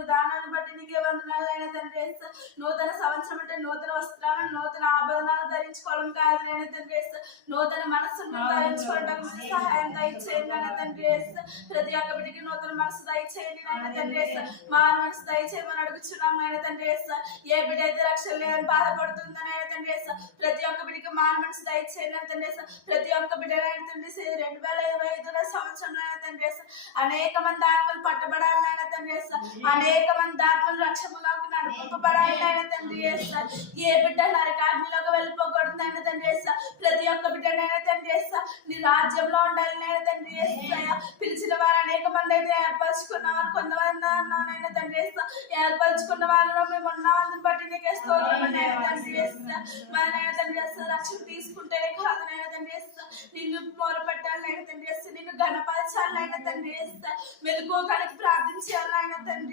విధానాన్ని బట్టి నీకే వందనాలైన తండ్రి. నూతన సంవత్సరం అంటే నూతన వస్త్రాలను నూతన ఆభరణాలు ధరించుకోవడం కాదు నాయన తండ్రి. నూతన మనస్సును ధరించుకోవడం సహాయం దయచేయండి నాయన తండ్రి. ప్రతి ఒక్క బిడ్డకి నూతన మనసు దయచేయండి నాయన తండ్రి. మాన మనసు దయచేయమని అడుగుచున్నాం నాయన తండ్రి. ఏ బిడ్డ అయితే రక్షణ లేదని బాధపడుతుందో నాయన తండ్రి, ప్రతి ఒక్క బిడ్డకి మాన మనసు దయచేయండి నాయన తండ్రి. ప్రతి ఒక్క బిడ్డ నాయన తండ్రి 2025 సంవత్సరంలో నాయన తండ్రి అనేక మంది ఆత్మలు పట్టబడాలి నాయన తండ్రి. అనేక మంది ఆత్మలు రక్షణలోకి నడిపింపబడాలి నాయన తండ్రి. ఏ బిడ్డ నరకాగ్నిలోకి వెళ్ళిపోకూడదు నాయన తండ్రి. ప్రతి ఒక్క బిడ్డ నాయన తండ్రి నీ రాజ్యంలో ఉండాలి నాయన తండ్రి. పిలిచిన వారు అనేక మంది అయితే ఏర్పరచుకున్నారు, కొంతమంది నాయన తండ్రి ఏర్పరచుకున్న వాళ్ళలో మేము ఉన్నామని బట్టి నీకే స్తోత్రం నాయన తండ్రి. మన నాయన తండ్రి రక్షణ తీసుకుంటేనే కాదు నాయన తండ్రి, నిన్ను మొరపెట్టాలి నాయన తండ్రి, నిన్ను ఘనపరచాలి నాయన తండ్రి, మెలుగు కలిగి ప్రార్థించాలి నాయన తండ్రి.